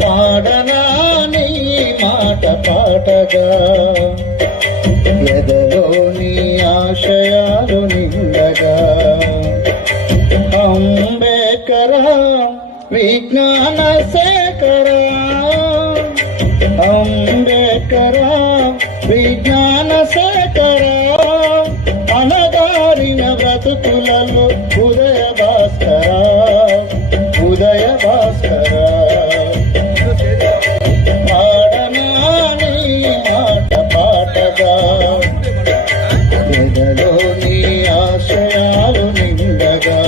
పాడనా నీ మాట పాటగా ఎదలోని ఆశయాలు నిండగా అంబేద్కరా విజ్ఞాన శేఖరా అంబేద్కరా విజ్ఞాన శేఖరా అనగారిన బ్రతుకులలో ఉదయ భాస్కరా ఉదయ భాస్కరా పాడనా నీ మాట పాటగా ఎదలోని ఆశయాలు నిండగా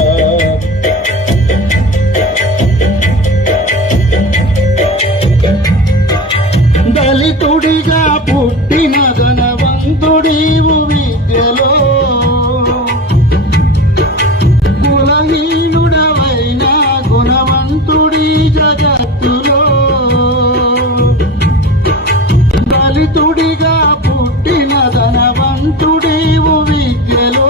దళితుడిగా పుట్టిన ధనవంతుడివు విద్యలో కులహీనుడవైన గుణవంతుడి జగత్తులో దళితుడిగా పుట్టిన ధనవంతుడివు విద్యలో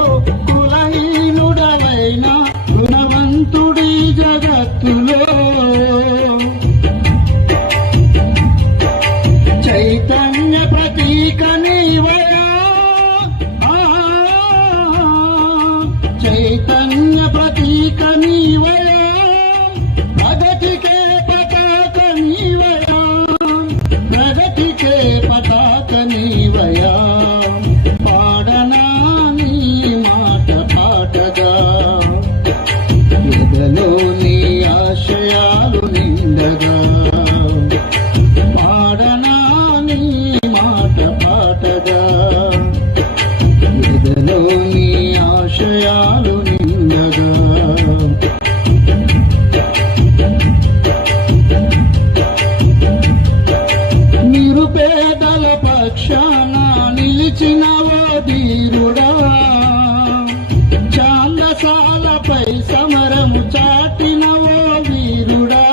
కులహీనుడవైన గుణవంతుడి జగత్తులో చైతన్య ప్రతీక నీవయా చైతన్య ప్రతీక నీవయా ప్రగతికే పతాక నీవయా ప్రగతికే పతాక నీవయా పాడనా నీ మాట పాటగా ఎదలో నీ ఆశయాలు నిండగా పాడనా నీ మాట పాటగా ఎదలో నీ ఆశయాలు నిండగా నిరుపేదల పక్షాన నిలిచినవో ధీరుడా ఛాందసాలపై సమరము చాటినవో వీరుడా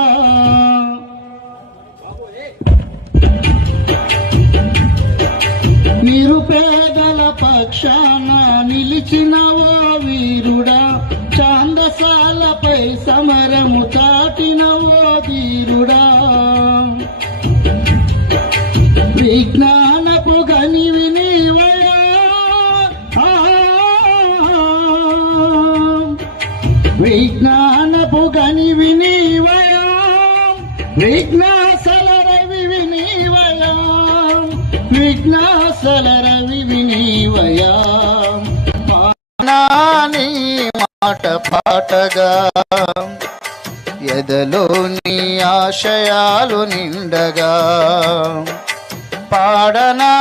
నిరుపేదల పక్షాన నిలిచినవో వీరుడా ఛాందసాలపై సమరము చాటినవో ధీరుడా విజ్ఞానపు గనివి నీవయా విజ్ఞానపు గనివి నీవయా విఘ్నాసల రవివి నీవయా విఘ్నాసల రవివి నీవయా పాడనా నీ మాట పాటగా ఎదలో నీ ఆశయాలు నిండగా పాడనా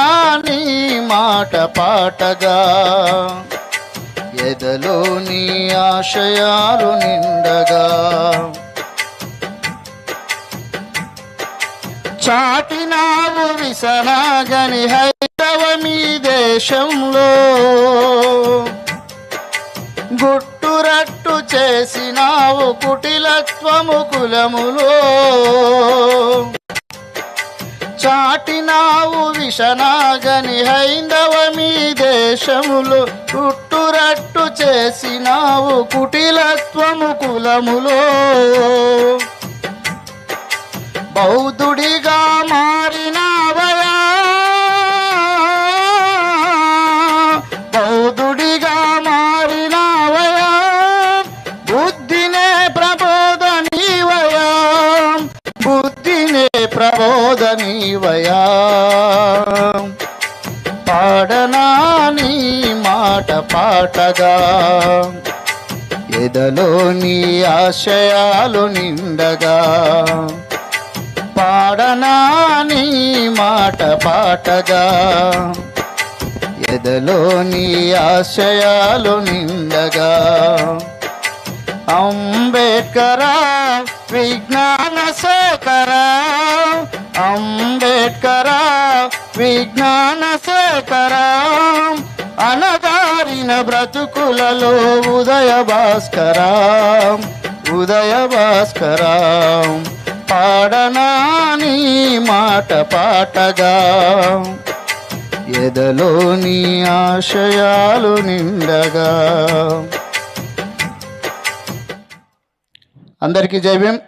నీ మాట పాటగా ఎదలో నీ ఆశయాలు నిండగా చాటినావు విసనాగని హైందవ మీ దేశంలో గుట్టురట్టు చేసినావు కుటిలత్వము కులములో చాటినావు విషనాగని హైందవ మీ దేశములో గుట్టురట్టు చేసినావు కుటిలత్వము కులములో బౌద్ధుడిగా మారినావయా బౌద్ధుడిగా మారినావయా బుద్ధినే ప్రబోధనీవయా బుద్ధినే ప్రబోధనీవయా పాడనా నీ మాట పాటగా ఎదలో నీ ఆశయాలు నిండగా పాడనా నీ మాట పాటగా ఎదలో నీ ఆశయాలు నిండగా అంబేద్కరా విజ్ఞాన శేఖరా అంబేద్కరా విజ్ఞాన శేఖరా అనగారిన బ్రతుకులలో ఉదయ భాస్కరా ఉదయ భాస్కరా పాడనా నీ మాట పాటగా ఎదలో నీ ఆశయాలు నిండగా. అందరికీ జై భీమ్.